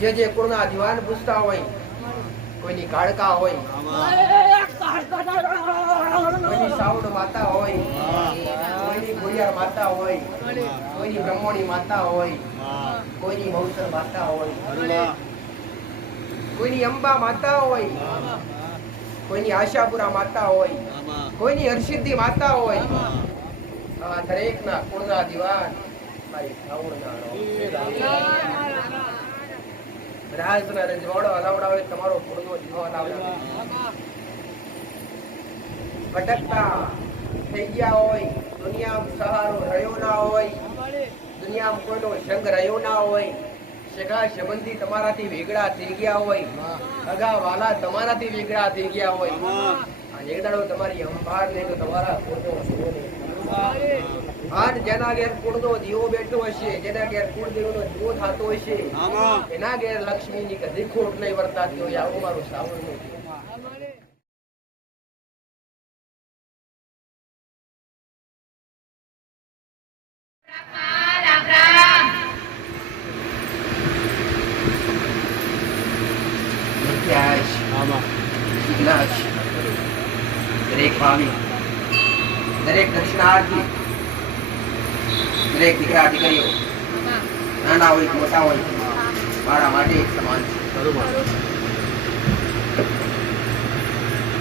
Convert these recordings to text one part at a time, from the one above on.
જે કુળના દીવાન પૂછતા હોય, કોઈની કાળકા હોય, કોઈની સાવડ માતા હોય, કોઈની ગોળિયાર માતા હોય, કોઈની બ્રહ્મણી માતા હોય, કોઈની મૌસર માતા હોય, કોઈની અંબા માતા હોય, કોઈની આશાપુરા માતા હોય, કોઈની હરસિદ્ધિ માતા હોય, આ દરેકના કુળના દીવાન મારી સાવડના રાજના રજવાડો હલાવડાવે તમારો કુળનો દીવો હલાવડાવે. ભટકતા થઈ ગયા હોય, દુનિયામાં સહારો રહ્યો ના હોય, દુનિયામાં કોઈનો સંગ રહ્યો ના હોય, સગા સંબંધી તમારાથી વેગળા થઈ ગયા હોય, સગા વાલા તમારાથી વેગળા થઈ ગયા હોય, અને એક દાડો તમારી અંબાર ને તો તમારા કુળનો દીવો નહીં. અને જેના ઘેર કુળનો દીવો બેઠો હશે, જેના ઘેર કુળદેવનો દીવો થતો હશે, એના ઘેર લક્ષ્મીની કદી ખોટ નહીં વર્તાતી હોય. આવું મારું સાવરનું દરેક ભાવી, દરેક દક્ષિણાર્થી, દરેક દીકરા દીકરીઓ નાના હોય મોટા હોય મારા માટે એક સમાન છે.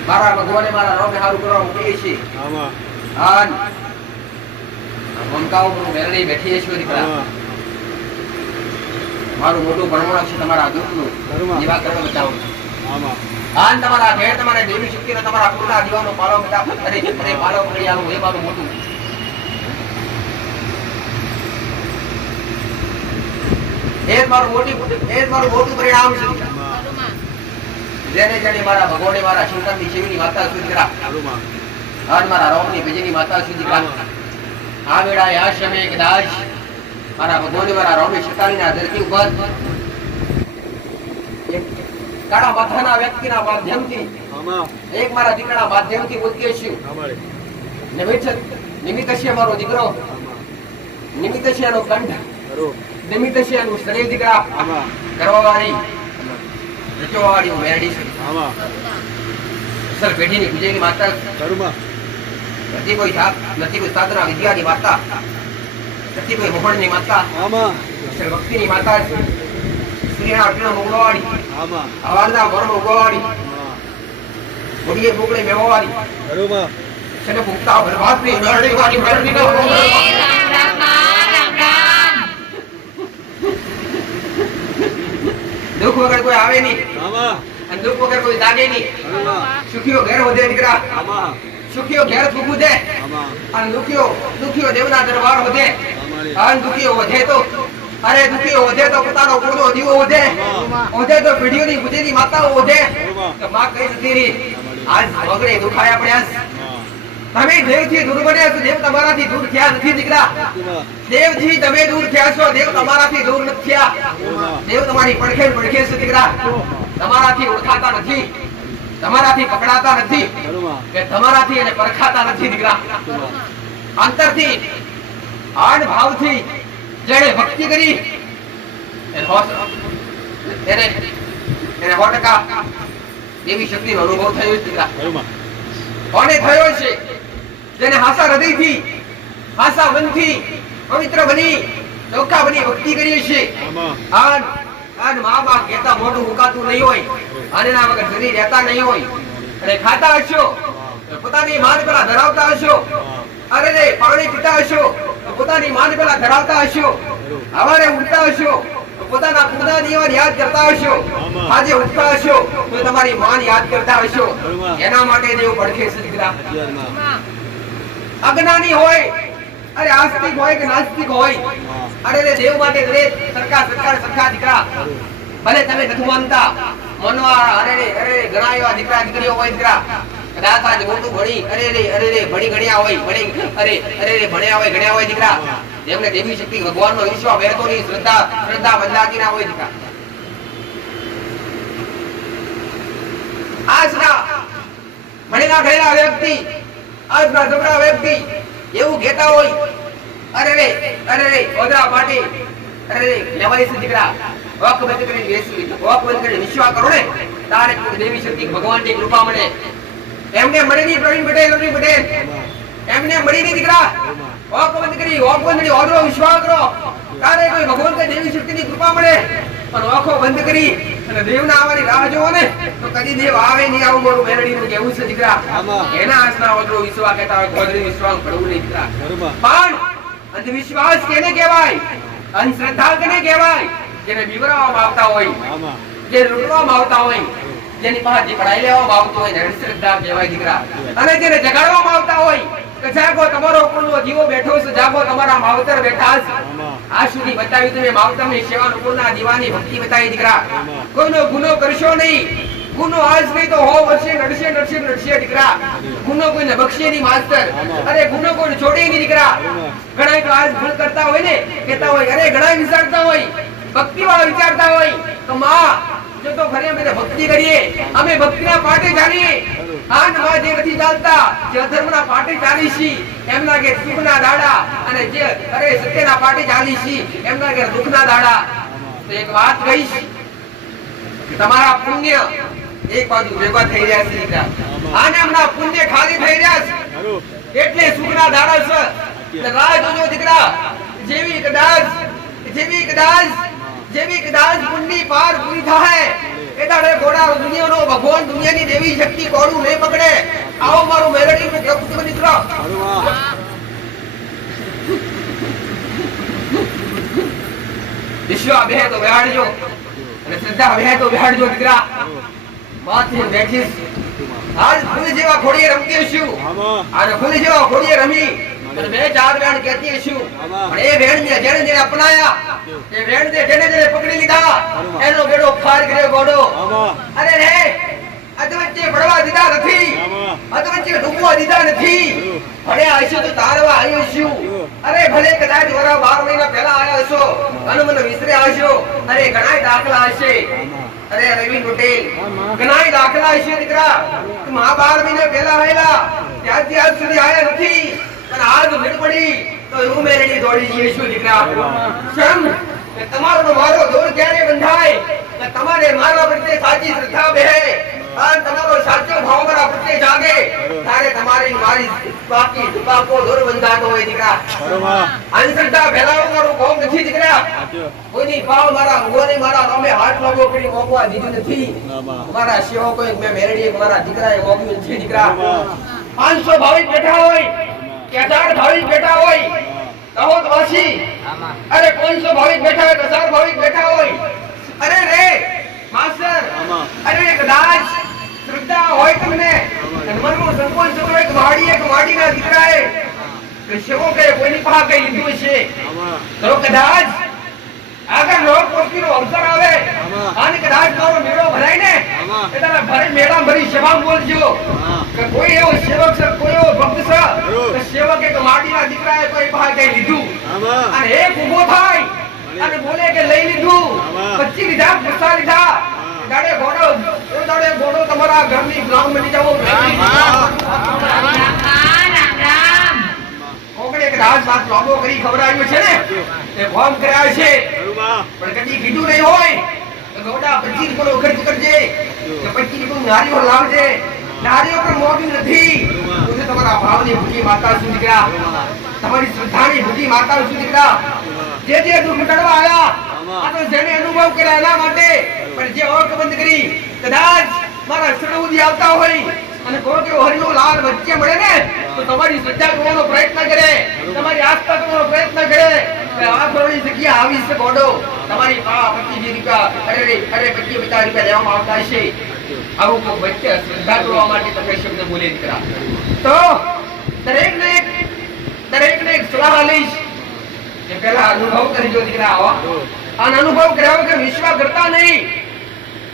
મારા ભગવાને મારા રોગ સારું કરવા મૂકી છે. મમતાઓ મેળવી બેઠી છે દીકરા. મારું મોટું ભણવાનું છે તમારા દુઃખનું નિરાકરણ બચાવું છું. આન તમારા ઘેર તમારે દેવી શક્તિનો તમારા કુળના દીવાનો પાલો બધા અને પાલો કરી આવું એ મારું મોટું એ મારું મોટું પરિણામ છે. જેને જેને મારા ભગવાને મારા શંકરની શિવની માતા સુધી કરા અને મારા રામની બીજીની માતા સુધી કરા આ વેળાએ આ સમયે કદાચ મારા ભગવાને મારા રામની શકાલીના ધરતી ઉપર કાળા માથાના વ્યક્તિના માધ્યમથી એક મારા દીકરાના માધ્યમથી ઉદ્દેશ્ય નિમિત્ત છે મારો દીકરો, નિમિત્ત છે એનો કંઠ, નિમિત્ત છે એનું શરીર દીકરા કરવાવાળી રચવાવાળી હું મેરડી છું. સર પેઢીની પૂજેની માતા નથી કોઈ જાત, નથી કોઈ સાધના વિદ્યાની માતા, નથી કોઈ મોહણની માતા, સર ભક્તિની માતા છે. સૂર્યના કિરણ ઉગવાડી, અવાજના વર્ણ ઉગવાડી, ઘોડીએ મોકળે મેવાડી, છેને ભૂખતા ભરવાતની નરડીવાળી મેરડીનો દુઃખ વગર કોઈ આવે નહીં અને દુઃખ વગર કોઈ જાગે નહીં. સુખીઓ ઘેર વધે દીકરા, સુખીઓ ઘેર સુખું દે અને દુખીઓ દેવના દરબાર વધે. અને દુખીઓ વધે તો અરે દુખીઓ વધે તો પોતાનો કુળનો દીવો વધે, વધે તો પેઢીઓની પૂજેની માતાઓ વધે. તો માં કઈ નથી રહી. આજ વગરે દુખાયા પડ્યા. તમે દેવથી દૂર બન્યા છો, દેવ તમારાથી દૂર થયા નથી દીકરા. દેવજી તમે દૂર થયા છો, દેવ તમારાથી દૂર નથી થયા. દેવ તમારી પડખે છે દીકરા. તમારાથી ઓળખાતા નથી, તમારાથી પકડાતા નથી, કે તમારાથી એને પરખાતા નથી દીકરા. અંતરથી આન ભાવથી જેણે ભક્તિ કરી એને 100% એવી શક્તિનો અનુભવ થયો છે દીકરા. કોને થયો છે? જેને હાસા હૃદયથી, હાસા મનથી પવિત્ર બની ચોખ્ખા બની ભક્તિ કરી છે. આન મા બાપ કહેતા મોઢું મુકાતું નહીં હોય, અને એના વગર શરીર રહેતા નહીં હોય, અને ખાતા હશો પોતાની માન પેલા ધરાવતા હશો, અરે રે પાણી પીતા હશો પોતાની માન પેલા ધરાવતા હશો, સવારે ઉઠતા હશો પોતાના કુળના દીવાને યાદ કરતા હશો, આજે ઉઠતા હશો તો તમારી માન યાદ કરતા હશો. એના માટે દેવ પડખે છે દીકરા. અજ્ઞાની હોય, અરે આસ્તિક હોય કે નાસ્તિક હોય, અરે દેવ માટે દરેક સરખા દીકરા. ભલે તમે નથી માનતા, મનવા અરે ઘણા એવા દીકરા દીકરીઓ હોય દીકરા કદાચ આજ મોટું ભણી ભણી ગણ્યા હોય, ભણ્યા હોય ગણ્યા હોય દીકરા. એમને દેવી શક્તિ ભગવાનનો વિશ્વાસ બેરતો ની શ્રદ્ધા બદલાતી ના હોય દીકરા. આજના ભણેલા ગણેલા વ્યક્તિ, આજના જમણા વ્યક્તિ એવું કહેતા હોય, અરે ઓદરા પાટી લેવાય છે દીકરા. ઓખ બંધ કરીને બેસી ઓખ બંધ કરીને વિશ્વાસ કરો ને તારે દેવી શક્તિ ભગવાનની કૃપા મળે. એમને મળી નહીં પ્રવીણ પટેલ એમને મળી નહીં દીકરા. ઓખ બંધ કરી ઓખ બંધ કરી ઓદરો વિશ્વાસ કરો તારે કોઈ ભગવાન કે દેવી શક્તિની કૃપા મળે. પણ ઓખો બંધ કરી અને દેવના આવવાની રાહ જોવો ને તો કદી દેવ આવે નહીં. આવું મારું મેરડીનું કેવું છે દીકરા. એના આસના ઓદરો વિશ્વાસ કહેતા હોય ગોદરી વિશ્વાસ પડવું નહીં દીકરા. પણ અંધવિશ્વાસ કેને કહેવાય? અંધશ્રદ્ધા કેને કહેવાય? જેને બીવરાવવામાં આવતા હોય, જે લૂંટવામાં આવતા હોય, જેની પાસેથી પડાઈ લેવામાં આવતો હોય અંધશ્રદ્ધા કહેવાય દીકરા. અને જેને જગાડવામાં આવતા હોય કે જાગો તમારો કુળનો જીવો બેઠો છે, જાગો તમારા માવતર બેઠા છે. આ સુધી બતાવ્યું તમે માવતરની સેવા કુળના દીવાની ભક્તિ બતાવી દીકરા. કોઈનો ગુનો કરશો નહીં. ગુનો આજ નહીં તો 100 વર્ષે નડશે દીકરા. ગુનો કોઈને બક્ષે નહીં માસ્તર. અરે ગુનો કોઈને છોડે નહીં દીકરા. ઘણા તો આજ ભૂલ કરતા હોય ને કહેતા હોય અરે ઘણા વિચારતા હોય ભક્તિ વાળા વિચારતા હોય તો માં જો તો ખરે અમે ભક્તિ કરીએ, અમે ભક્તિના પાટે ચાલીએ. આન માં જે નથી ચાલતા જે અધર્મના પાટે ચાલીશી એમના કે સુખના દાડા અને જે અરે સત્યના પાટે ચાલીશી એમના કે દુઃખના દાડા. તો એક વાત કહીશ કે તમારા પુણ્ય એક બાજુ ભેગા થઈ રહ્યા છે દીકરા. આને હમણાં પુણ્ય ખાલી થઈ રહ્યા છે એટલે સુખના દાડા છે. રાહ જોજો દીકરા. જેવી કદાચ પુણ્યની પાર પૂરી થાય એ દાડે ઘોડા દુનિયાનો ભગવાન દુનિયાની દેવી શક્તિ કોડું નહીં પકડે. આવો મારું મેલડીનું કેવું છે દીકરા. વિશ્વ બે તો બેહાડજો અને શ્રદ્ધા બે તો બેહાડજો દીકરા. માથે બેઠીશ આજ ફૂલ જેવા ઘોડીએ રમતી છું અને ફૂલ જેવા ઘોડીએ રમી અને 2-4 બેન કહેતી છું. પણ એ બેન ને જેને અપનાયા એ બેન ને જેને પકડી લીધા એનો બેડો પાર કર્યો ઘોડો. અરે રે અધવચ્ચે પડવા દીધા નથી, અધવચ્ચે ડૂબવા દીધા નથી. ભણ્યા હશો તો તારવા આવ્યો છું. અરે ભલે કદાચ વરા 12 મહિના પહેલા આવ્યા હશો અને મને વિસર્યા હશો. અરે ઘણા દાખલા હશે. અરે રવિ પટેલ ઘણા દાખલા હશે દીકરા. 12 મહિના પહેલા આવેલા ત્યાંથી આજ સુધી આવ્યા નથી. અને આજ ભીડ પડી તો હું મેરડી દોડી જઈએ છું દીકરા. શમ તમારો મારો દોર ક્યારે બંધાય કે તમારે મારા પ્રત્યે સાચી શ્રદ્ધા બેહે અને તમારો સાચો ભાવ મારા પ્રત્યે જાગે ત્યારે તમારી મારી બાકી બાકો દોર બંધાતો હોય દીકરા. અંધશ્રદ્ધા ફેલાવવાનું કોમ નથી દીકરા. કોઈની ભાવ મારા ભગવાને મારા નામે હાથ લાગો કરી મોકવા દીધું નથી. મારા સેવકો મેં મેરડીએ મારા દીકરાએ મોકલ્યું છે દીકરા. 500 ભાવિક બેઠા હોય કે 1000 ભાવિક બેઠા હોય કહો તો વાસી. અરે 500 ભાવિક બેઠા હોય 1000 ભાવિક બેઠા હોય. અરે રે માસ્ટર અરે કદાચ શ્રદ્ધા હોય તમને અને મનનો સંકોચ થતો હોય કે વાડીના દીકરાએ કે સેવકે કોઈની પાસે કઈ લીધું છે તો કદાચ આગળ લોક પોસ્તીનો અવસર આવે અને કદાચ મારો મેળો ભરાય ને એટલે ભરે મેળા ભરી સેવા બોલજો કે કોઈ એવો સેવક છે કોઈ એવો ભક્ત છે કે સેવકે કે માડીના દીકરાએ કોઈ પાસે કઈ લીધું અને એક ઊભો થાય અને બોલે કે લઈ લીધું 25 લીધા 50 લીધા દાડે ઘોડો તમારા ઘરની ગ્રામ બની જાવો. કોકડે કે રાજ વાત લાંબો કરી ખવડાવ્યું છે ને એ ફોર્મ કરાય છે પણ કદી કીધું નહીં હોય તો ઘોડા 25 કિલો ખર્ચ કરજે કે 25 કિલો નારીઓ લાવજે. નારીઓ પર મોગી નથી. તો તમારા ભાવની ભૂખી માતા શું દીકરા, તમારી શ્રદ્ધાની ભૂખી માતા શું દીકરા. જે દુઃખ મિટાડવા આયા આ તો જેને અનુભવ કર્યા એના માટે. પણ જે ઓળખ બંધ કરી કદાચ મારા શરણુદી આવતા હોય અને કોઈ હરિનો લાલ વચ્ચે મળે ને તો તમારી શ્રદ્ધા કરવાનો પ્રયત્ન કરે, તમારી આસ્થા કરવાનો પ્રયત્ન કરે કે આ થોડી જગ્યા આવી છે ગોડો તમારી 25 રૂપિયા અરે 25 રૂપિયા લેવામાં આવતા હશે. આવું કોઈ વચ્ચે શ્રદ્ધા કરવા માટે તમે શબ્દ બોલે દીકરા. તો દરેકને એક સલાહ લઈશ કે પહેલા અનુભવ કરજો દીકરા. આવો અને અનુભવ કર્યા વગર વિશ્વાસ કરતા નહીં.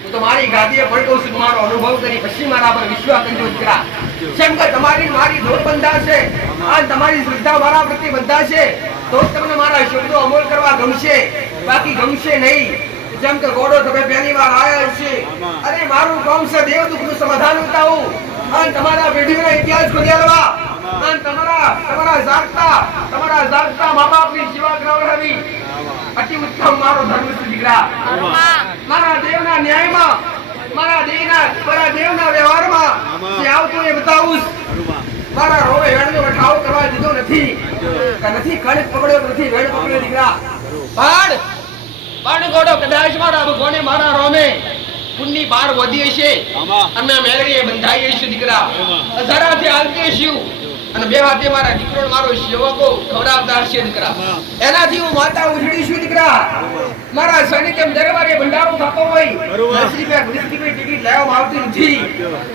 હું તો મારી ગાદીએ પડતો છું તમારો અનુભવ કરી પછી મારા પર વિશ્વાસ કરજો દીકરા. જેમ કે તમારી મારી દોર બંધાશે અને તમારી શ્રદ્ધા મારા પ્રત્યે બંધાશે તો તમને મારા શબ્દો અમલ કરવા ગમશે, બાકી ગમશે નહીં. જેમ કે ગોડો તમે પહેલી વાર આવ્યા છે અરે મારું કામ છે દેવ દુઃખનું સમાધાન બતાવું અને તમારા પેઢીના ઇતિહાસ ખોદ્યા અને તમારા જાગતા મા બાપની સેવા કરાવડાવી અતિ ઉત્તમ મારો ધર્મ છે દીકરા. મારા દેવના ન્યાયમાં, મારા દેવના વ્યવહારમાં જે આવતું એ બતાવું. મારા રોવે વેણનો વઠાવ કરવા દીધો નથી કે નથી કણક પકડ્યો નથી વેણ પકડ્યો દીકરા. પણ ગોડો કદાચ મારા ભગવાને મારા રોમે પુણ્યની બાર વધી હશે અને મેળવીએ બંધાઈ હશે દીકરા. ધરાથી હાલતે છું અને બે હાથે મારા દીકરો મારો સેવકો ખવડાવતા હશે દીકરા. એનાથી હું માતા ઉજળી છું દીકરા. મારા સૈનિક દરબારે ભંડારો થતો હોય 10 રૂપિયા 20 રૂપિયા ટિકિટ લેવામાં આવતી નથી.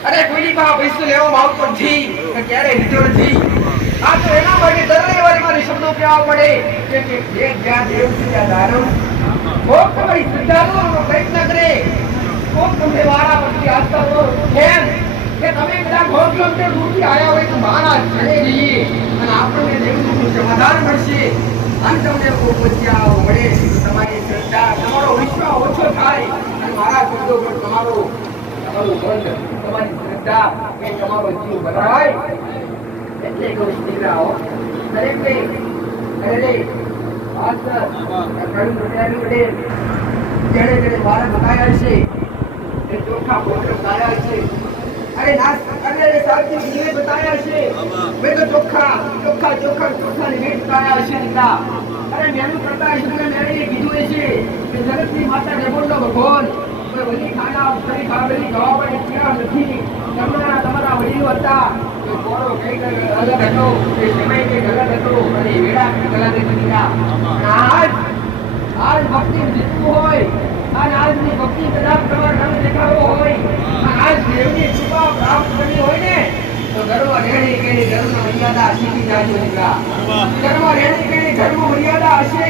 અરે કોઈની પાસે પૈસો લેવામાં આવતો નથી, ક્યારે લીધો નથી. આ તો એના માટે દરેક વાર મારી શબ્દો કહેવા પડે કે જે જ્યાં દેવ છે ત્યાં દારૂ. કોક તમારી શ્રદ્ધાનો પ્રયત્ન કરે, કોક તમને વારા પછી આસ્તા હો કેમ કે તમે કદાચ 100 કિલોમીટર દૂરથી આવ્યા હોય તો મારા ચડે જઈએ અને આપણને દેવનું સમાધાન મળશે અને તમને કોક બચ્યા મળે તો તમારી શ્રદ્ધા, તમારો વિશ્વાસ ઓછો થાય અને મારા શબ્દો પર તમારું બંધ, તમારી શ્રદ્ધા એ તમારો જીવ બદલાય. એટલે કહું દીકરાઓ દરેકને અરે વાત કડું બતાવ્યું વડે જેણે જેણે બાળક બતાવ્યા છે એ ચોખ્ખા પોત્ર બતાવ્યા છે. અરે નાસ અરે સાચી જીવે બતાવ્યા છે. મેં તો ચોખ્ખાની વેટ બતાવ્યા છે દીકરા. અરે મેનું કરતા ઈશ્વરે મેળવીને કીધું એ છે કે જગતની માતા ડેબોનો ભગવાન કોઈ વળી ખાના ફરી ખાવેલી જવાબ નથી. તમારા વડીલો હતા કોરો કઈ અલગ હતો, એ સમય કઈ અલગ હતો અને વેળા કઈ અલગ હતી. આજ ભક્તિ જીતવું હોય અને આજની ભક્તિ કદાચ તમારે રંગ દેખાડવો હોય અને આજ દેવની કૃપા પ્રાપ્ત કરવી હોય ને તો ગર્વ રેણી કેની ધર્મ મર્યાદા શીખી જાજો દીકરા. ગર્વ રેણી કેની ધર્મ મર્યાદા હશે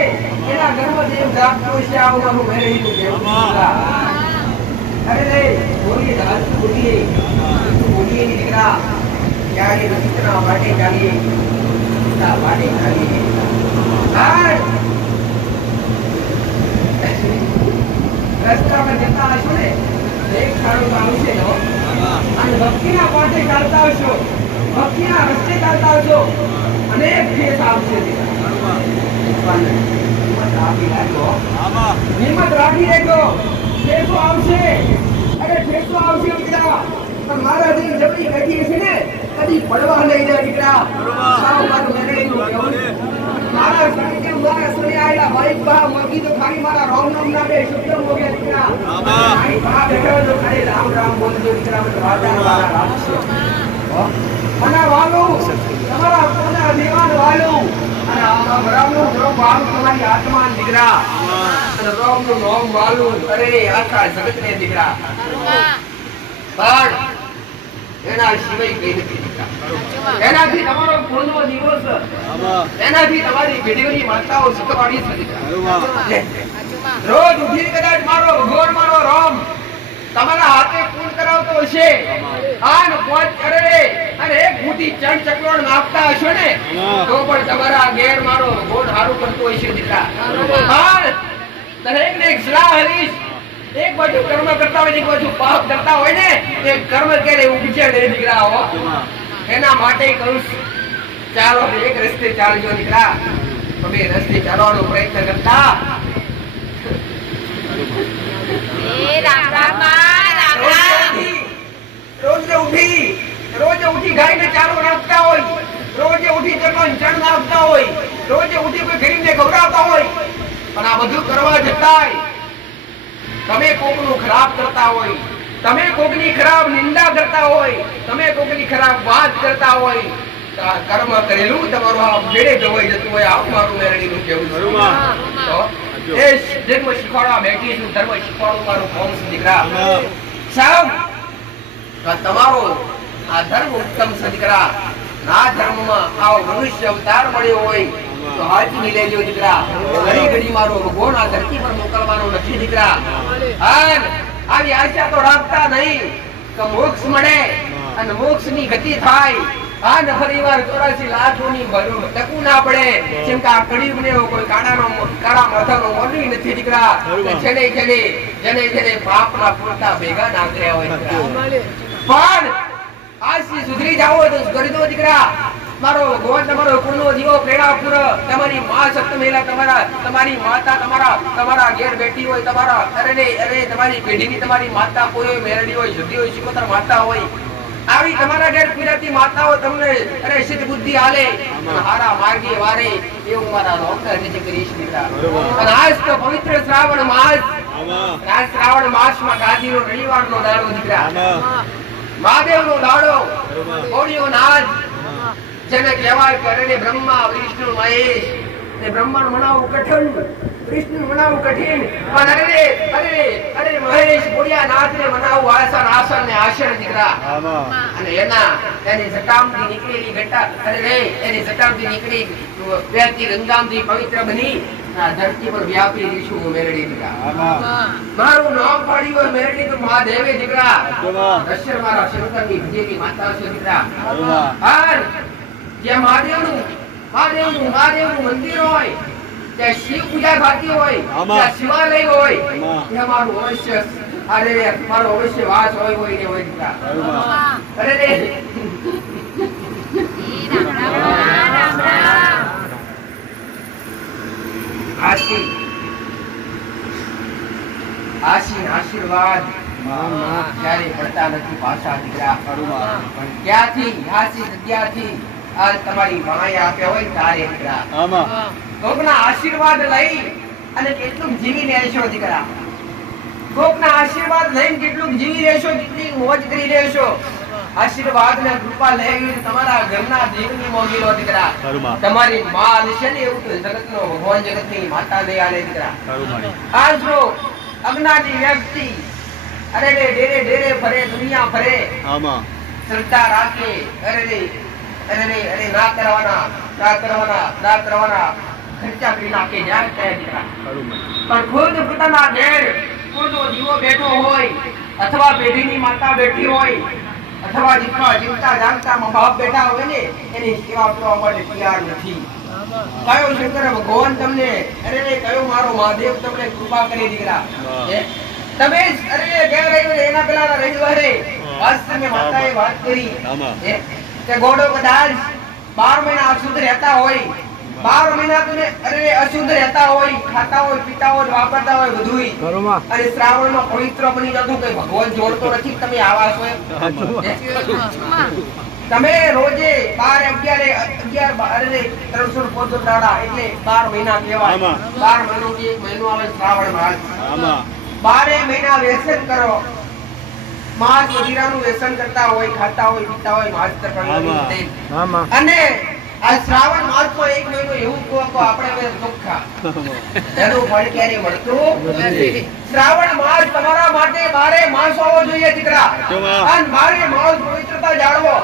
એના ગર્વ દેવ રાખતો છે. આવવાનું મેળવીનું કેવું દીકરા. અરે રે બોલીએ દાસ બોલીએ દીકરા. ત્યારે રચના માટે ચાલીએ, પિતા માટે ચાલીએ. રસ્તામાં જતા હશો ને એક ખાડો આવશે અને ભક્તિના પાઠે ચાલતા હશો, ભક્તિના રસ્તે ચાલતા હશો અને એક ઠેસ આવશે. હિંમત રાખી લેજો, ઠેસો આવશે. અરે ઠેસો આવશે દીકરા. પણ મારા જે જબરી બેઠી છે ને કદી પડવા નહીં જાય દીકરા. મારા સૈનિકે મારા સને આયેલા ભાઈ બા મગી તો ખાલી મારા રામ નામ ના બે શબ્દ મોગ્યા દીકરા. મારી બા બેઠા તો ખાલી રામ રામ બોલજો દીકરા. મને રાજા વાળા રાખશે અને વાલો તમારા કોના દેવાન વાલો અને આ રામનું નામ વાલો તમારી આત્મા દીકરા અને રામનું નામ વાલો. અરે આખા જગતને દીકરા. પણ એના સિવાય કઈ નથી દીકરા. એનાથી તમારો પૂર્ણો દિવસ, એનાથી તમારી પેઢીઓની માતાઓ સુખવાળી છે દીકરા. રોજ ઉઠી કદાચ મારો ભગવાન મારો રામ તમારા હાથે પૂર્ણ કરાવતો હશે આન પોચ કરે અને એક મોટી ચણ ચકલોણ નાખતા હશો ને તો પણ તમારા ઘેર મારો ભગવાન હારું કરતો હશે દીકરા. પણ દરેકને એક સલાહ હરીશ, એક બાજુ કર્મ કરતા હોય, એક બાજુ પાપ કરતા હોય ને એ કર્મ ક્યારે ઉગશે નહીં દીકરા. હો એના માટે કહું ચાલો એક રસ્તે ચાલજો દીકરા. તમે રસ્તે ચાલવાનો પ્રયત્ન કરતા રોજ ઉઠી ગાયને ચારો નાખતા હોય, રોજ ઉઠી ચણ નાખતા હોય, રોજ ઉઠી કોઈ ગરીબને ખવડાવતા હોય. પણ આ બધું કરવા જતાંય તમે કોકનું ખરાબ કરતા હોય, તમે કોકની ખરાબ નિંદા કરતા હોય, તમે કોકની ખરાબ વાત કરતા હોય, કર્મ કરેલું તમારું આ ભેડે જવાઈ જતું હોય. આપ મારું મેરડીનું કેવું તો એ ધર્મ શીખવાડવા બેઠી છું. ધર્મ શીખવાડવું મારું કોમ છે દીકરા. સાહેબ તમારો આ ધર્મ ઉત્તમ છે દીકરા. આ ધર્મમાં આવો મનુષ્ય અવતાર મળ્યો હોય તો હાચવી લેજો દીકરા. ઘડી ઘડી મારો ભગવાન આ ધરતી પર મોકલવાનો નથી દીકરા. આવી આશા તો રાખતા નહીં કે મોક્ષ મળે અને મોક્ષની ગતિ થાય. આ ન ફરીવાર 84 લાખોની ટકું ના પડે. જેમ કે આ કળિયુગને કોઈ કાળા માથાનો મોરલી નથી દીકરા. જેને પાપના પૂરતા ભેગા ના કર્યા હોય. પણ આજથી સુધરી જાવ તો કરી દો દીકરા. મારો ભગવાન તમારો કુળનો દીવો પ્રેરણાપુર તમારી માં સપ્તમેલા તમારી માતા તમારા ઘેર બેઠી હોય તમારા અરે તમારી પેઢીની તમારી માતા કોઈ હોય મેરડી હોય જુદી હોય શિકોતર માતા હોય આવી તમારા ઘેર પીરાતી માતાઓ તમને અરે સિદ્ધ બુદ્ધિ આલે હારા માર્ગે વારે એવું મારા રોકર નીચે કરીશ દીકરા અને આજ તો પવિત્ર શ્રાવણ માસમાં ગાદીનો રવિવારનો દાડો દીકરા મહાદેવનો દાડો કોળીઓ નાદ જેને કહેવાય કે અરે બ્રહ્મા વિષ્ણુ મહેશ ને બ્રહ્માનું મનાવવું કઠિન વિષ્ણુ મનાવવું કઠિન પણ અરે મહેશ બોલિયા નાથને મનાવવું આસન ને આસન દીકરા અને એની જટામથી નીકળેલી ઘટા એની જટામથી નીકળી વ્યક્તિ રંગામથી પવિત્ર બની આ ધરતી પર વ્યાપી દીશું મેરડી દીકરા મારું નામ પાડ્યું મેરડી તો મહાદેવે દીકરા દશર મારા શંકરની વિજયની માતા છે દીકરા જે મહાદેવનું મંદિર હોય ત્યાં શિવ પૂજા થતી હોય ત્યાં શિવાલય હોય ત્યાં મારું અવશ્ય મારો અવશ્ય વાસ હોય ને હોય દીકરા આશીર્વાદ ક્યારે પડતા નથી પાછા દીકરા પણ ક્યાંથી જગ્યાથી આ તમારી માએ આપ્યા હોય તારે દીકરા કોકના આશીર્વાદ લઈ અને કેટલું જીવી લેશો દીકરા કોકના આશીર્વાદ લઈને કેટલું જીવી લેશો કેટલી મોજ કરી લેશો આશીર્વાદ ને કૃપા લેવી તમારા ઘરના દેવની મોગી લો દીકરા તમારી માં છે ને એવું જગતનો ભગવાન જગતની માતા દયાલે દીકરા આજો અજ્ઞાની વ્યક્તિ ડેરે ફરે દુનિયા ફરે શ્રદ્ધા રાખે અરે ના કરવાના ખર્ચા કરી નાખે જાય દીકરા પણ ખુદ પોતાના ઘેર ખુદનો દીવો બેઠો હોય અથવા પેઢીની માતા બેઠી હોય અથવા જીવતા જાગતા મા બાપ બેઠા હોય ને એની સેવા કરવા માટે તૈયાર નથી કયો શંકર ભગવાન તમને કયો મારો મહાદેવ તમને કૃપા કરી દીકરા તમે ઘેર રહ્યો એના પેલા રવિવારે વાસ્તવમાં માતાએ વાત કરી કે ગોડો કદાચ 12 મહિના અશુદ્ધ રહેતા હોય 12 મહિના તમે અશુદ્ધ રહેતા હોય ખાતા હોય પીતા હોય વાપરતા હોય બધુંય અને શ્રાવણમાં પવિત્ર બની જતો કે ભગવાન જોડતો નથી તમે આવા છો તમે રોજે 12 365 દાડા એટલે 12 મહિના કહેવાય 12 મહિનો કે એક મહિનો આવે શ્રાવણ માસ 12 મહિના વ્યસન કરો માસ મદિરાનું વ્યસન કરતા હોય ખાતા હોય પીતા હોય માસ્તર અને આ શ્રાવણ માસમાં એક મહિનો એવું કહો આપણે ચોખ્ખા એનું ફળ ક્યારે મળતું નથી શ્રાવણ માસ તમારા માટે 12 માસ હોવો જોઈએ દીકરા અને 12 માસ પવિત્રતા જાળવો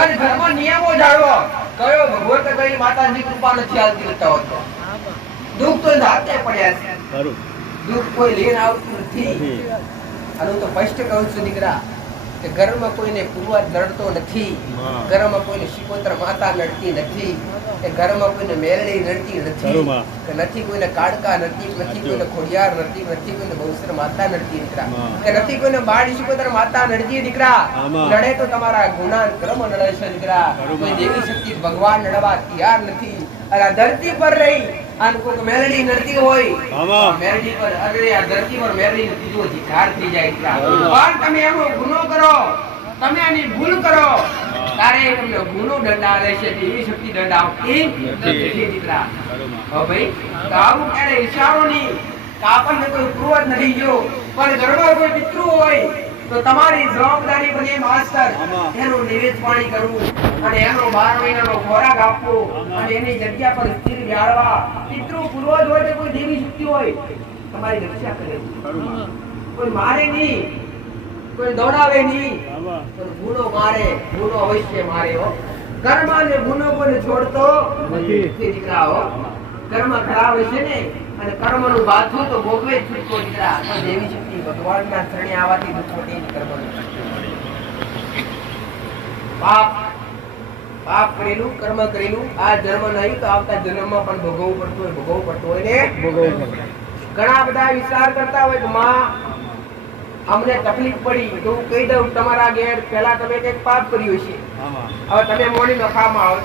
અને ધર્મ નિયમો જાળવો કયો ભગવત કઈ માતાજી કૃપા નથી આવતી હોતો દુઃખ તો જાતે પડ્યા છે દુઃખ કોઈ લઈને આવતું નથી અને તો સ્પષ્ટ કહું છું દીકરા કે ઘરમાં કોઈને પુરવાર નડતો નથી ઘરમાં કોઈને શિકોતર માતા નડતી નથી કે ઘરમાં કોઈને મેરડી નડતી નથી કે નથી કોઈને કાડકા નડતી નથી કોઈને ખોડિયાર નડતી નથી કોઈને બહુસર માતા નડતી દીકરા કે નથી કોઈને બાળ શિકોતર માતા નડતી દીકરા નડે તો તમારા ગુના કર્મ નડે છે દીકરા કોઈ દેવી શક્તિ ભગવાન નડવા તૈયાર નથી અને આ ધરતી પર રહી અને કોક મેરડી નડતી હોય મેરડી પર આ ધરતી પર મેરડી નડતી જો ધિકાર થઈ જાય પણ તમે એનો ગુનો કરો તમે આની ભૂલ કરો તારે તમને ગુનો દંડ આવે છે દેવી શક્તિ દંડ આવતી નથી દીકરા હો ભાઈ તો આવું ક્યારે ઈશારો નહીં કે આપણને કોઈ પૂર્વજ નથી ગયો પણ ઘરમાં કોઈ પિતૃ હોય તો તમારી જવાબદારી બને માસ્ટર એનું નિવેદ પાણી કરવું અને એનો 12 મહિનાનો ખોરાક આપવો અને એની જગ્યા પર સ્થિર જાળવા પિતૃ પૂર્વજ હોય કે કોઈ દેવી શક્તિ હોય તમારી રક્ષા કરે કોઈ મારે નહીં કોઈ દોડાવે નહીં પણ ગુનો મારે ગુનો અવશ્ય મારે હો કર્મ ને ગુનો કોઈ છોડતો નથી દીકરા હો કર્મ ખરાબ છે ને અને કર્મનું બાથું તો ભોગવે જ છૂટકો દીકરા પણ દેવી શક્તિ ભગવાનના શરણે આવવાથી દુઃખ મોટી કર્મનું પાપ કરેલું કર્મ કરેલું આ જન્મ નહીં તો આવતા જન્મમાં પણ ભોગવવું પડતું હોય ને ઘણા બધા વિચાર કરતા હોય કે માં અમને તકલીફ પડી તો હું કહી દઉં તમારા ઘેર પહેલા તમે કંઈક પાપ કર્યું છે હવે તમે મોડી નખામાં આવો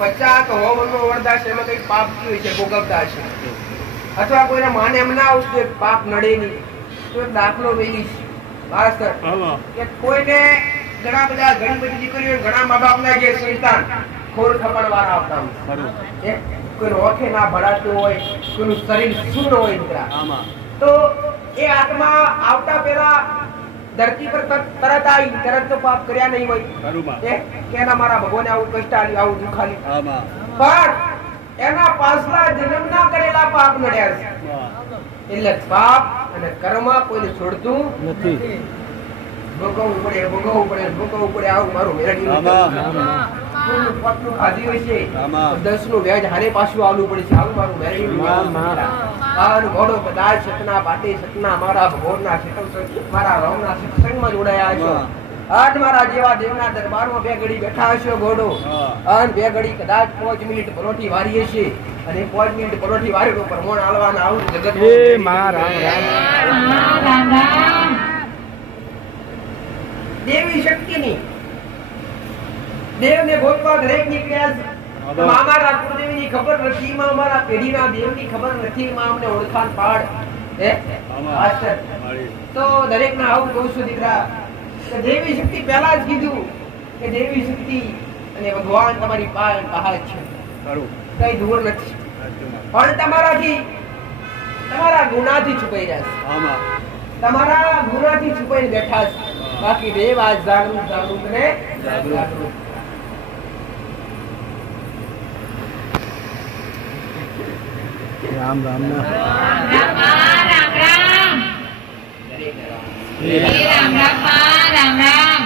50 હોમનો વરદાસ એમાં કઈ પાપ થયું છે ભોગવતા છે અથવા કોઈને માને એમ ના આવતું કે પાપ નડે નહીં તો એક દાખલો વેલીશ માસ્તર કે કોઈને ઘણી બધી દીકરીઓ ઘણા મા બાપના જે સંતાન ખોર ખપડવાળા આવતા હોય કોઈ ઓખે ના ભરાતું હોય કોઈનું શરીર શૂન્ય હોય દીકરા તો એ આત્મા આવતા પહેલા ધરતી પર તરત આવી તરત તો પાપ કર્યા નહીં હોય કે એના મારા ભગવાને આવું કષ્ટ આવ્યું આવું દુઃખ આવ્યું પણ એના પાછલા જન્મના કરેલા પાપ નડ્યા છે એટલે પાપ અને કર્મ કોઈને છોડતું નથી ભોગવવું પડે આવું મારું મેળવી પટલું ખાધી હોય છે 10 નું વ્યાજ હારે પાછું આવવું પડે છે આવું મારું મેળવી ઘોડો કદાચ સતના પાટે સતના મારા ભગવાનના મારા રામના સત્સંગમાં જોડાયા છો આજ મારા જેવા દેવના દરબારમાં 2 ઘડી બેઠા હશો ઘોડો અને 2 ઘડી કદાચ 5 મિનિટ પરોઠી વારી હશે અને 5 મિનિટ પરોઠી વારી તો પ્રમોણ આલવાના આવું જગત એ રામ દેવી શક્તિની દેવને ગોતવા દરેક નીકળ્યા છે અમારા કુળદેવીની ખબર નથી માં અમારા પેઢીના દેવની ખબર નથી માં અમને ઓળખાણ પાડ હે તો દરેકના આવું કહું છું દીકરા કે દેવી શક્તિ પહેલા જ કીધું કે દેવી શક્તિ અને ભગવાન તમારી પાસે છે કઈ દૂર નથી પણ તમારા ગુનાથી છુપાઈ રહ્યા છે તમારા ગુનાથી છુપાઈને બેઠા છે બાકી દેવ આજ જાગૃત ને જાગૃત રામ રામ ના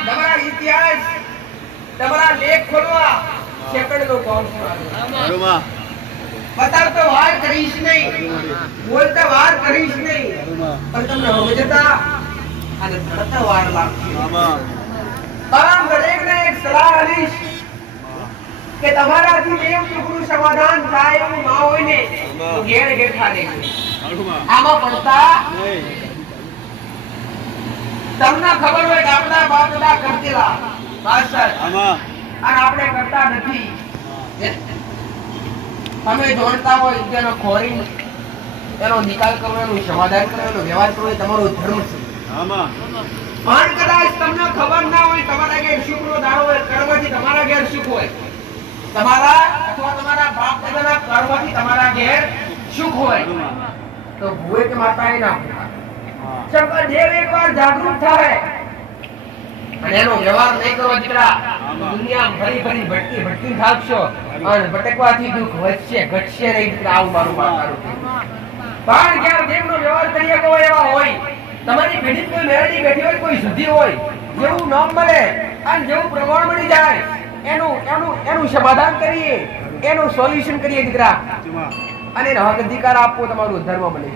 તમારા ઇતિહાસ તમારા લેખ ખોલવા સેકન્ડ નો કોલ બતાવતો વાર કરીશ નહીં બોલતા વાર કરીશ નહીં પણ તમને સમજતા અને થતા વાર લાગશે પરમ દરેકને એક સલાહ આપીશ કે તમારાથી દેવ દુઃખનું સમાધાન થાય એવું ના હોય ને તો ઘેર બેઠા રહેજો આમાં પડતા તમને ખબર હોય કે આપણા બાપ દાદા કરતેલા માસ્ટર અને આપણે કરતા નથી તમે જોડતા હોય તેનો ખોરી એનો નિકાલ કરવો એનું સમાધાન કરવો એનો વ્યવહાર કરવો એ તમારો ધર્મ છે પણ કદાચ તમને ખબર ના હોય તમારા ઘેર સુખનો દાડો હોય કર્મથી તમારા ઘેર સુખ હોય તમારા અથવા તમારા બાપ દાદાના કર્મથી તમારા ઘેર સુખ હોય તો ભૂએ કે માતાએ ના શંકર દેવ એકવાર જાગૃત થાય અને એનો વ્યવહાર નહીં કરવા દીકરા દુનિયા ફરી ભટકી થાકશો અને ભટકવાથી દુઃખ વધશે ઘટશે નહીં દીકરા આવું મારું મારું પણ ક્યાં દેવનો વ્યવહાર કરીએ કે એવા હોય તમારી પેઢી કોઈ મેરડી બેઠી હોય કોઈ શુદ્ધિ હોય જેવું નામ મળે અને જેવું પ્રમાણ મળી જાય એનું સમાધાન કરીએ એનું સોલ્યુશન કરીએ દીકરા અને હક અધિકાર આપવો તમારું ધર્મ બને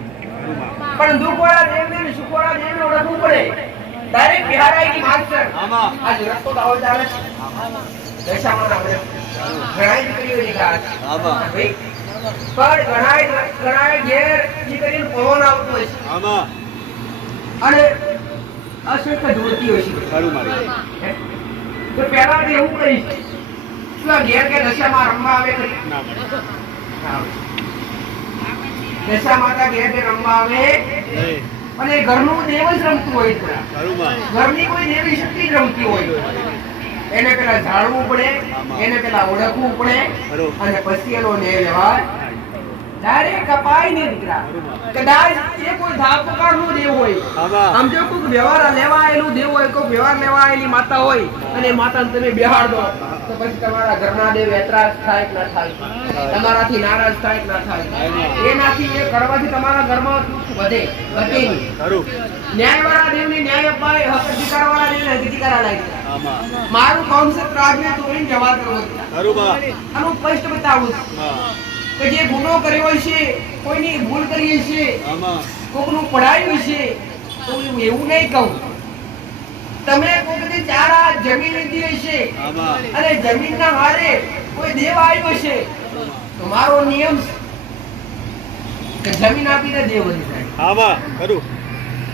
પણ દુઃખવાળા દેવને સુખવાળા દેવને ઓળખવું પડે ડાયરેક્ટ બિહારાઈની માસ્ટર આજ રસ્તો દાવો ચાલે છે દશામાં આપણે ઘણા દીકરીઓ દીકરા ભાઈ પણ ઘણા ઘેર દીકરીને પવન આવતો હોય છે અને અસંખ્ય દોડતી હોય છે તો પહેલા એવું કહીશ શું ઘેર કે દશામાં રમવા આવે ખરી દશા માતા ઘેર કે રમવા આવે અને ઘરનું દેવ જ રમતું હોય ઘરની કોઈ દેવી શક્તિ જ રમતી હોય એને પેલા જાણવું પડે એને પેલા ઓળખવું પડે અને પછી એનો ન્યાય વ્યવહાર ડાયરેક્ટ કપાય નહીં દીકરા કદાચ એ કોઈ ધાપકાર નું દેવ હોય આમ જો કોઈ વ્યવહાર લેવા આવેલું દેવ હોય કોઈ વ્યવહાર લેવા આવેલી માતા હોય અને માતાને તમે બેહાડ દો તો પછી તમારા ઘરના દેવ એતરાજ થાય કે ના થાય તમારાથી નારાજ થાય કે ના થાય એનાથી એ કરવાથી તમારા ઘરમાં દુઃખ વધે ઘટે નહીં ન્યાયવાળા દેવને ન્યાય અપાય હક અધિકારવાળા દેવને અધિકાર લાગે મારું કોન્સેપ્ટ રાજને તોડીને વ્યવહાર કરવો આનું સ્પષ્ટ બતાવું કે જે ગુનો કર્યો છે કોઈની ભૂલ કરી છે કોકનું પડાયું છે તો એવું નહીં કહું તમે કોકની 4 હાથ જમીન લીધી હશે અને જમીનના હારે કોઈ દેવ આવ્યો છે તો મારો નિયમ કે જમીન આપીને દેવ વધી જાય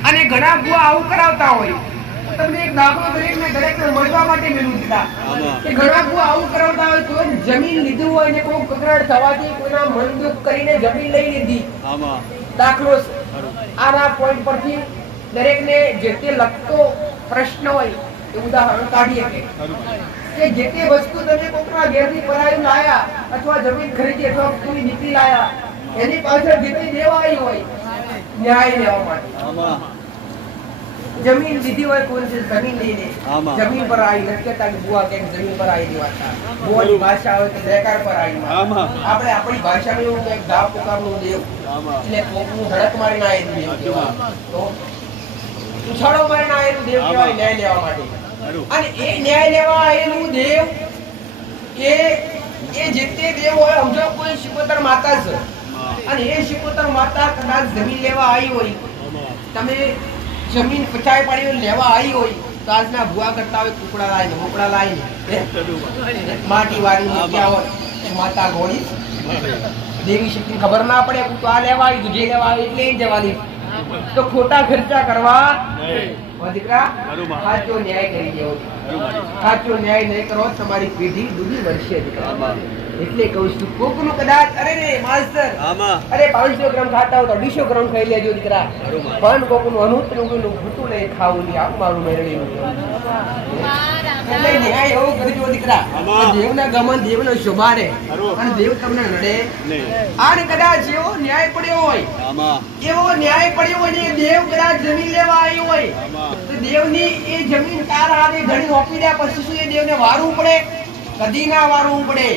અને ઘણા ભૂવા આવું કરાવતા હોય તમને એક દાખલો દરેકને મળવા માટે મેળવું દીધા કે ઘણા બહુ આવું કરાવતા હોય તો જમીન લીધું હોય ને કોઈ કકરાટ થવાથી કોઈના મન દુઃખ કરીને જમીન લઈ લીધી દાખલો આના પોઈન્ટ પરથી દરેકને જે તે લગતો પ્રશ્ન હોય એ ઉદાહરણ કાઢીએ કે જે તે વસ્તુ તમે કોઈના ઘેરથી પરાયું લાયા અથવા જમીન ખરીદી અથવા કોઈ નીતિ લાયા એની પાછળ જે તે દેવા આવી હોય ન્યાય લેવા માટે જમીન લીધી હોય કોઈ જમીન લઈને જમીન પર આવી નથી કહેતા કે બુઆ કે જમીન પર આવી દેવાતા બુઆની ભાષા હોય કે દેકાર પર આવી આપણે આપણી ભાષામાં એવું એક ગાવ પ્રકારનું દેવ એટલે કોકનું ધડક મારીને આવેલું દેવ તો ઉછાળો મારીને આવેલું દેવ કહેવાય ન્યાય લેવા માટે અને એ ન્યાય લેવા આવેલું દેવ એ જે તે દેવ હોય સમજો કોઈ શિકોતર માતા છે અને એ શિકોતર માતા કદાચ જમીન લેવા આવી હોય તમે જમીન પચાઈ પાડી લેવા આવી હોય તો આજના ભુવા કરતા હોય કુકડા લાઈને મોકડા લાઈને માટી વાળી મૂક્યા હોય માતા ગોળી દેવી શક્તિ ખબર ના પડે તો આ લેવા આવી જે લેવા આવી એટલે જવાની તો ખોટા ખર્ચા કરવા દીકરા સાચો ન્યાય કરી દેવો સાચો ન્યાય નહીં કરો તમારી પેઢી ડૂબી મળશે એટલે કહું છું કોકનું કદાચ અરે ને માસ્ટર અરે 500 ગ્રામ ખાતા હોય તો 250 ગ્રામ ખાઈ લેજો દીકરા પણ કોકનું અનુતરું ભૂતું નહીં ખાવું નહીં આવું મારું મેળવેલું એટલે ન્યાય એવો કરજો દીકરા દેવના ગમન દેવનો શોભારે અને દેવ તમને નડે અને કદાચ એવો ન્યાય પડ્યો હોય એવો ન્યાય પડ્યો હોય ને દેવ કદાચ જમીન લેવા આવ્યો હોય તો દેવની એ જમીન તાર હાથે ઘણી ઓપી દે પછી શું એ દેવને વારવું પડે કદી ના વારવું પડે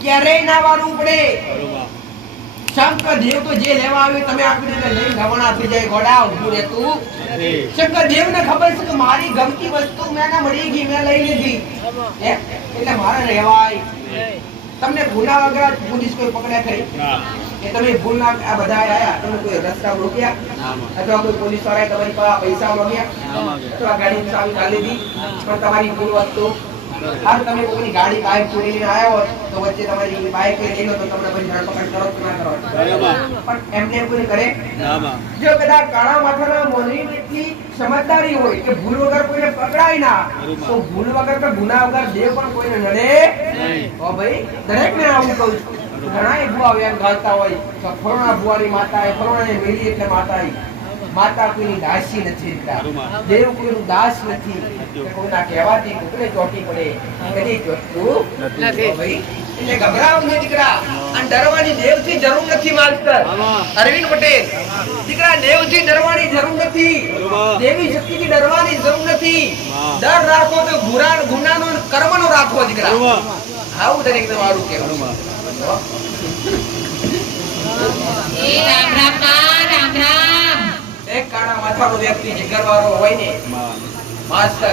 ક્યારેય ના વારવું પડે શંકર દેવ તો જે લેવા આવ્યો તમે આપી દે લઈ ગવણા થઈ જાય ગોડા ઊભું રહેતું શંકર દેવને ખબર છે કે મારી ગમતી વસ્તુ મેં ના મળી ગઈ મેં લઈ લીધી એટલે મારે રહેવાય તમને ગુના વગર પોલીસ કોઈ પકડ્યા ખરી કે તમે ભૂલ ના આ બધા આયા તમે કોઈ રસ્તા રોક્યા અથવા કોઈ પોલીસ વાળાએ તમારી પાસે પૈસા માંગ્યા અથવા ગાડી ચાવી ચાલી દીધી પણ તમારી ભૂલ વસ્તુ આમ તમે કોઈની ગાડી બાઇક ચોરીને આવ્યા હોય તો વચ્ચે તમારી બાઇક લઈ લો તો તમને પછી ધરપકડ કરો કે ના કરો પણ એમને કોઈ કરે જો કદાચ કાળા માથાના મોનરીની સમજદારી હોય કે ભૂલ વગર કોઈને પકડાય ના તો ભૂલ વગર કે ગુના વગર દેવ પણ કોઈને નડે ઓ ભાઈ દરેકને આવું કહું છું ઘણા ભુવા વ્યાન ગાતા હોય તો ફરોણા ભુવાની માતા એ ફરોણાને મેલી એટલે માતા માતા કોઈની દાસી નથી દેવ કોઈનું દાસ નથી કોઈના કહેવાથી કોઈને ચોટી પડે કદી ચોટતું નથી ભાઈ એટલે ગભરાવ નહીં દીકરા અને ડરવાની દેવથી જરૂર નથી માસ્ટર અરવિંદ પટેલ દીકરા દેવથી ડરવાની જરૂર નથી દેવી શક્તિથી ડરવાની જરૂર નથી ડર રાખો તો ગુનાનો કર્મનો રાખો દીકરા આવું દરેક તમારું કહેવાનું એક કાળા માથાનો વ્યક્તિ જીગરવાળો હોય ને માસ્ટર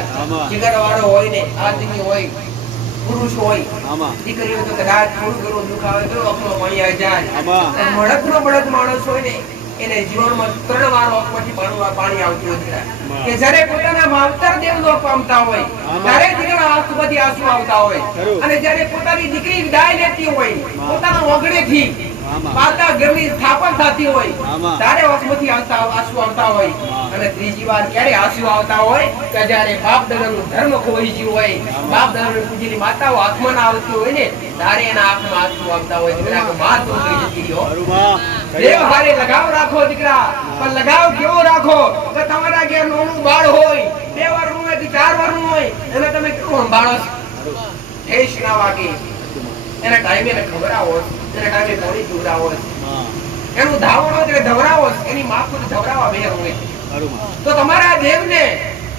જીગરવાળો હોય ને આદમી હોય પુરુષ હોય દીકરીઓ તો કદાચ થોડું દુઃખ આવે તો આપણો પાણી આવી જાય મળદ માણસ હોય ને એને જીવનમાં 3 વાર આંખમાંથી પાણી આવતું હોય કે જ્યારે પોતાના માવતર દેવલોક પામતા હોય ત્યારે દીકરા આંખમાંથી આંસુ આવતા હોય અને જ્યારે પોતાની દીકરી વિદાય લેતી હોય પોતાના ઓગળેથી માતા ઘરની સ્થાપન થતી હોય ત્યારે આંખમાંથી આંસુ આવતા હોય અને ત્રીજી વાર ક્યારે આંસુ આવતા હોય કે જ્યારે બાપ દાદાનો ધર્મ ખોઈ ગયો હોય બાપ દાદાની પૂજેલી માતાઓ હાથમાં ના આવતી હોય ને ત્યારે એના આંખમાં આંસુ આવતા હોય દીકરા કે માં તો થઈ જતી રહ્યો દેવ હારે લગાવ રાખો દીકરા પણ લગાવ કેવો રાખો કે તમારા ઘેર નાનું બાળ હોય 2 વર્ષનું હોય કે 4 વર્ષનું હોય એને તમે કેવું સંભાળો ઠેસ ના વાગે એના ટાઈમે એને ખવડાવો એના ટાઈમે પાણી પીવડાવો એનું ધાવણો એટલે ધવરાવો એની માફક ધવરાવા બે હોય તો તમારા દેવને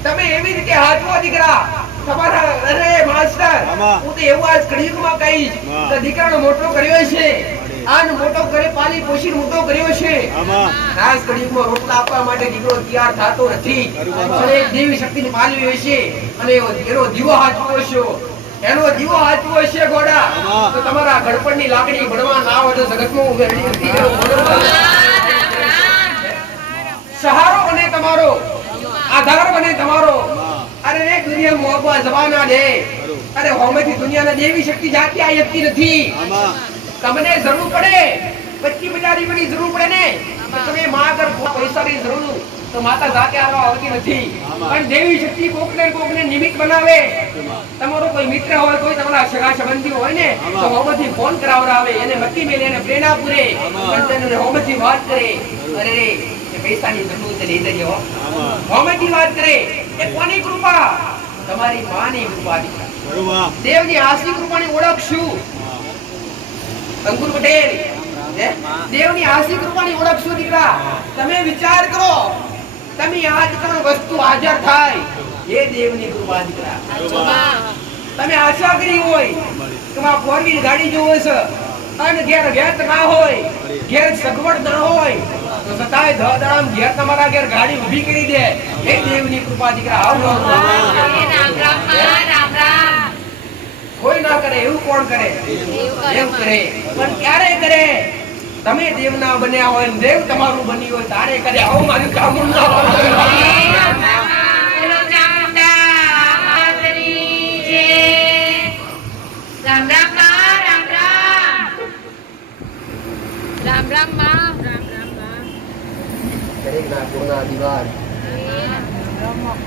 તમે એવી રીતે હાચવો દીકરા તમારા અરે માસ્ટર હું તો એવું આજ કળિયુગમાં કહીશ કે દીકરાનો મોટો કર્યો છે આન મોટો કરે પાલી પોષી મોટો કર્યો છે આજ કળિયુગમાં રોટલા આપવા માટે દીકરો તૈયાર થતો નથી અને દેવી શક્તિની પાલવી હોય છે અને એનો દીવો હાચવો છે એનો દીવો હાચવો છે ગોડા તો તમારા ગડપણની લાકડી ભણવા ના આવે તો જગતમાં ઉગડી નથી સહારો બને તમારો આધાર બને તમારો અરે એક દુનિયા મોગવા જવાના દે અરે હોમેથી દુનિયાના દેવી શક્તિ જાતિ આયતી નથી તમને જરૂર પડે 25,000 રૂપિયાની જરૂર પડે ને તમે માં કર પૈસાની જરૂર તો માતા જાતે આવતી નથી. પણ દેવી શક્તિ કોકને નિમિત્ત બનાવે. તમારો કોઈ મિત્ર હોય, કોઈ તમારા સગા સંબંધી હોય ને, તો હોમથી ફોન કરાવરાવે, એને મતી મેલે, એને પ્રેરણા પૂરે, અને હોમથી વાત કરે. અરે રે એ પૈસાની જરૂર છે લઈ જજો. હોમથી વાત કરે. એ કોની કૃપા? તમારી માની કૃપા. દીકરા દેવની આશી કૃપાની ઓળખ શું? અંકુર પટેલ, દેવની આશી કૃપાની ઓળખ શું? દીકરા તમે વિચાર કરો. તમે યાદ કરો, વસ્તુ હાજર થાય એ દેવની કૃપા. દીકરા તમે આશા કરી હોય કે માં 4-wheel ગાડી જોવે છે અને ઘેર વેત ના હોય, ઘેર સગવડ ના હોય, તો સતાય ધડામ ઘેર તમારા ઘેર ગાડી ઊભી કરી દે એ દેવની કૃપા. દીકરા આવો કોઈ ના કરે એવું કોણ કરે? દેવ કરે. પણ ક્યારે કરે? તમે દેવના બન્યા હોય ને દેવ તમારું બન્યું હોય તારે કરે. આવો મારું ચામુંડા રામ રામ માં, રામ રામ રામ રામ માં, રામ રામ માં. દરેક ના ગુણના દિવાન,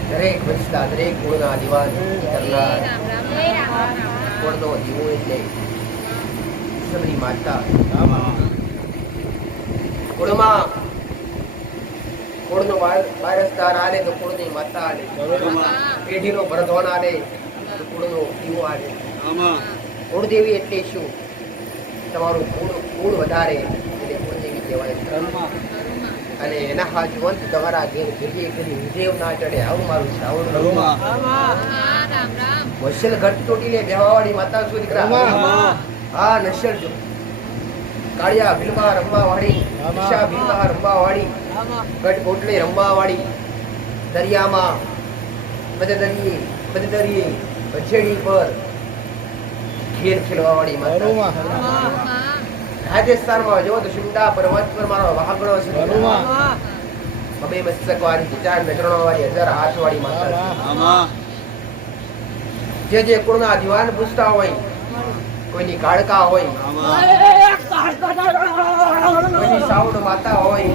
દરેક વંશના દરેક ગુણના દિવાન કરનાર કોણનો દીવો એટલે સબરી માતા. કુળમાં કુળનો વારસદાર આલે તો કુળની માતા આલે, પેઢીનો ભરધવાન આલે તો કુળનો દીવો આલે. કુળદેવી એટલે શું? તમારું કુળ વધારે એટલે કુળદેવી કહેવાય. અને એના હાજવંત તમારા ઘેર ઘેરી ઘેરી વિદેવ ના ચડે. આવું મારું શ્રાવણ વશલ ઘટ ચોટીને બેવાવાળી માતા શું? દીકરા હા નશલ જો કાળિયા ભીલમાં રમવાવાળી, ઈશા ભીલમાં રમવાવાળી, ગઢ કોટલે રમવાવાળી, દરિયામાં બદદરીએ બછેડી પર ખેલ ખેલવાવાળી માતા. રાજસ્થાનમાં જો તો શિમલા પર્વત પર મારો વાહગણો છે. બબે મસ્તક વાળી, 4 નજરણો વાળી, 1000 હાથ વાળી માતા. જે કુળના દીવાન પૂછતા હોય, કોઈની કાળકા હોય, કોઈની સાવડ માતા હોય,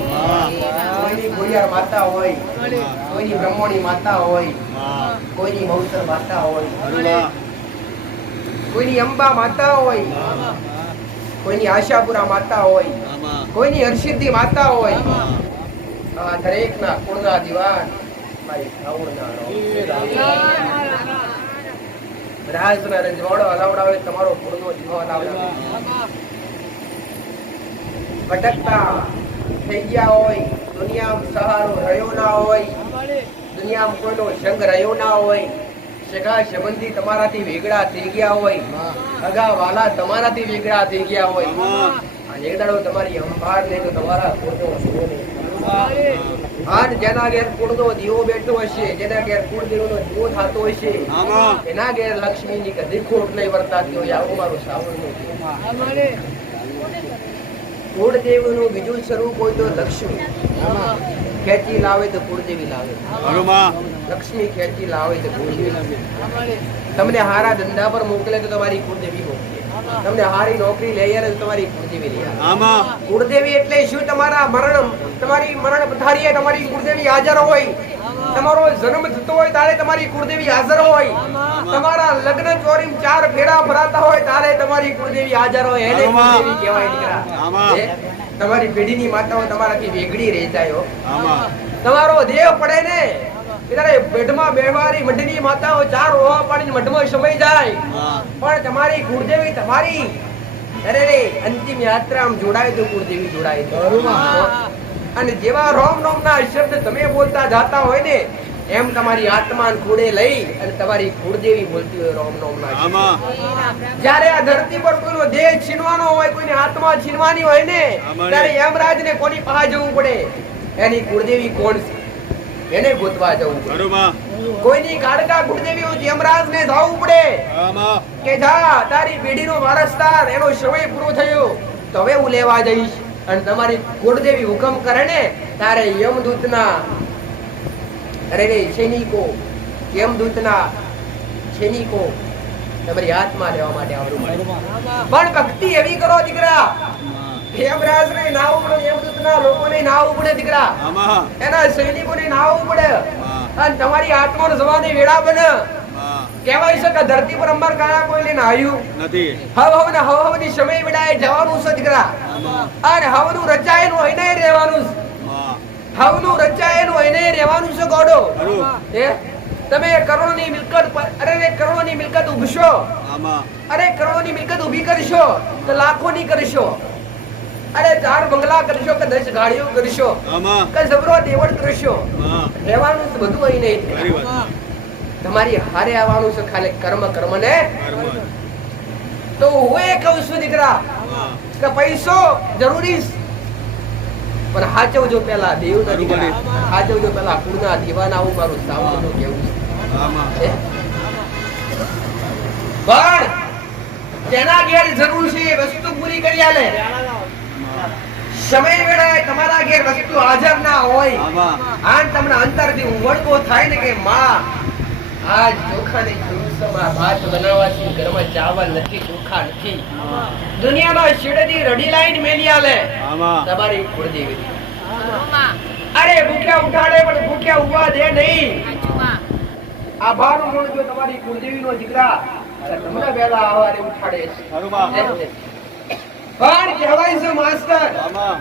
કોઈની ગોળિયાર માતા હોય, કોઈની બ્રહ્મણી માતા હોય, કોઈની મૌસર માતા હોય, કોઈની અંબા માતા હોય, કોઈની આશાપુરા માતા હોય, કોઈની હરસિદ્ધિ માતા હોય. આ દરેકના કુળના દીવાન મારી સાવડના રાજના રજવાડો હલાવડાવે, તમારો કુળનો દીવો હલાવડાવે. ભટકતા થઈ ગયા હોય, દુનિયામાં સહારો રહ્યો ના હોય, દુનિયામાં કોઈનો સંગ રહ્યો ના હોય, સગા સંબંધી તમારાથી વેગળા થઈ ગયા હોય, અગા વાલા તમારાથી વેગળા થઈ ગયા હોય, અને એક દાડો તમારી અંબાર લે તો તમારા કુળનો દીવો નહીં. અને જેના ઘેર કુળનો દીવો બેઠો હશે, જેના ઘેર કુળદેવનો દીવો થતો હશે, એના ઘેર લક્ષ્મીની કદી ખોટ નહીં વર્તાતી હોય. આવું મારું શ્રાવણનું કુળદેવનું બીજું સ્વરૂપ હોય તો લક્ષ્મી. ખેંચી લાવે તો કુળદેવી લાવે, લક્ષ્મી ખેંચી લાવે તો કુળદેવી લાવે. તમને હારા ધંધા પર મોકલે તો તમારી કુળદેવી મોકલે, તમને હારી નોકરી લઈ આવે તો તમારી કુળદેવી લઈ આવે. કુળદેવી એટલે શું? તમારા તમારી મરણ પથારીએ તમારી કુળદેવી હાજર હોય, તમારો જન્મ થતો હોય ત્યારે તમારી કુળદેવી હાજર હોય, તમારા લગ્ન ચોરી 4 ફેરા ભરાતા હોય ત્યારે તમારી કુળદેવી હાજર હોય. એને કુળદેવી કહેવાય. દીકરા તમારી પેઢીની માતાઓ તમારાથી વેગળી રહી જાય. તમારો દેહ પડે ને ત્યારે પેટમાં બેવારી મઢની માતાઓ 4 ઓવા પાડીને મઢમાં સમય જાય, પણ તમારી કુળદેવી તમારી અરે રે અંતિમ યાત્રામાં જોડાય તો કુળદેવી જોડાય. અને જેવા રોમ નોમ ના શબ્દ તમે બોલતા જાતા હોય ને, એમ તમારી આત્માને કુળે લઈ અને તમારી કુળદેવી બોલતી હોય રોમ નોમ ના. જ્યારે આ ધરતી પર કોઈનો દેહ છીનવાનો હોય, કોઈની આત્મા છીનવાની હોય ને, ત્યારે યમરાજને કોની પાસે જવું પડે? એની કુળદેવી કોણ છે એને ગોતવા જવું પડે. કોઈની કાળકા કુળદેવી હોય યમરાજને જવું પડે કે જા તારી પેઢીનો વારસદાર, એનો સમય પૂરો થયો તો હવે હું લેવા જઈશ. અને તમારી કુળદેવી હુકમ કરે ને ત્યારે યમદૂતના સૈનિકો, યમદૂતના સૈનિકો તમારી હાથમાં લેવા માટે આવવું. પણ ભક્તિ એવી કરો દીકરા હેમરાજને નાવું પડે, યમદૂતના લોકોને નાવું પડે દીકરા. આમાં એના સૈનિકોને નાવું પડે. હા. અને તમારી આત્માનો જવાની વેળા બને. હા. કહેવાય છે કે ધરતી પર અંબર કાળા કોઈને નાહ્યું નથી. હવની સમય વેળાએ જવાનું છે દીકરા. આમાં અને હવનું રચાયેલું હોય ને રહેવાનું છે. હા. હવનું રચાયેલું હોય ને રહેવાનું છે ગોડો. ખરું. હે તમે કરોડોની મિલકત કરોડોની મિલકત ઉભશો. આમાં કરોડોની મિલકત ઊભી કરશો તો લાખોની કરશો. ચાર બંગલા કરશો કે 10 ગાડીઓ કરશો આમાં કે જબરો દેવળ કરશો. હા. રહેવાનું છે બધું અહીં નહીં. ખરી વાત. તમારી હારે આવવાનું છે ખાલી કર્મ ને. કર્મ. તો હું એ કહું છું દીકરા હા. કે પૈસો જરૂરી છે. પણ હાચવજો પેલા દેવ ના દીકરા. હાચવજો પેલા કુળના દીવાના. આવું મારું સાવનું કેવું છે. આમાં પણ તેના ઘેર જરૂર છે એ વસ્તુ પૂરી કરી આલે. સમય વેળાએ તમારા ઘેર વસ્તુ હાજર ના હોય આમાં આન તમને અંતરથી વળગો થાય ને કે માં આજ ચોખાની જરૂર છે, માં ભાત બનાવવાથી ઘરમાં ચાવલ નથી, ચોખા નથી. દુનિયાનો છેડેથી રડી લાઈન મેલી આલે આમાં તમારી કુળદેવી. માં ભૂખ્યા ઉઠાડે પણ ભૂખ્યા ઉભા દે નહીં. માં આભારનું ઋણ જો તમારી કુળદેવીનો દીકરા તમને વહેલા સવારે ઉઠાડે છે. ખરું બા. પણ કહેવાય છે માસ્ટર આમાં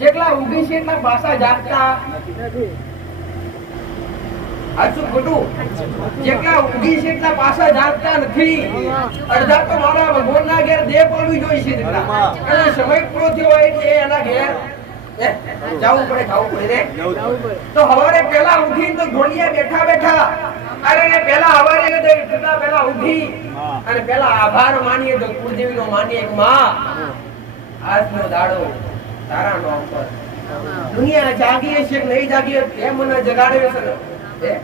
જેટલા ઊંઘી છે એટલા પાછા જાગતા સાચું ખોટું? જેટલા ઊંઘી છે એટલા પાછા જાગતા નથી. અડધા તો મારા ભગવાનના ઘેર દેહ પડવી જોઈએ છે દીકરા. અને સમય પૂરો થયો હોય એટલે એના ઘેર જવું પડે, ખાવું પડે રે. તો હવારે પેલા ઉઠીને તો ઘોડિયા બેઠા બેઠા પેલા હવારે પેલા ઉઠી અને પેલા આભાર માનીએ તો કુળદેવીનો માનીએ કે માં આજનો દાડો તારા નામ પર. દુનિયા જાગીએ છે કે નહીં જાગીએ એ મને જગાડે છે ને.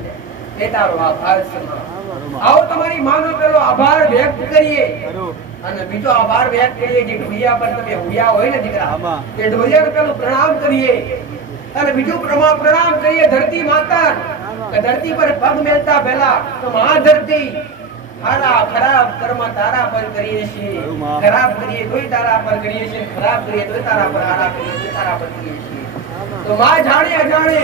એ તારો આભાર છે માં. આવો તમારી માનો પેલો આભાર વ્યક્ત કરીએ. ખરું. અને બીજો આભાર વ્યક્ત કરીએ જે ઢોલિયા પર તમે ઉડ્યા હોય ને દીકરા આમાં. એ ઢોલિયાને પેલું પ્રણામ કરીએ. અને બીજું પ્રણામ કરીએ ધરતી માતા કે ધરતી પર પગ મેલતા પહેલા તો મહા ધરતી હારા ખરાબ કર્મ તારા પર કરીએ છીએ. ખરાબ કરીએ તોય તારા પર કરીએ છીએ, ખરાબ કરીએ તોય તારા પર, હારા કરીએ તોય તારા પર કરીએ છીએ. તો માં જાણે અજાણે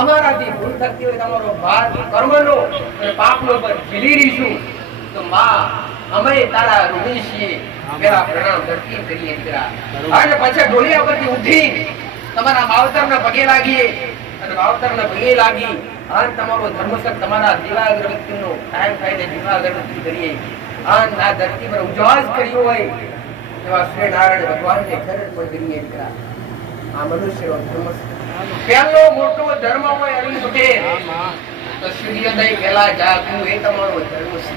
અમારાથી ભૂલ થતી હોય તમારો ભાર કર્મનો અને પાપનો પર ઝીલી રહીશું તો માં અમે તારા ઋણી છીએ. પેલા પ્રણામ ધરતી કરીએ દીકરા. અને પછી ઢોલિયા પરથી ઉઠી તમારા માવતરના પગે લાગીએ અને માવતરના પગે લાગી અને તમારો ધર્મસર તમારા દીવા અગરબત્તીનો ટાઈમ થાય ને દીવા અગરબત્તી કરીએ. અને આ ધરતી પર ઉજાસ કર્યો હોય એવા શ્રીનારાયણ ભગવાનને ખરેખર પણ કરીએ દીકરા. આ મનુષ્યનો ધર્મ પહેલો મોટો ધર્મ હોય અરવિંદ પટેલ તો સૂર્યોદય પહેલા જાગવું એ તમારો ધર્મ છે.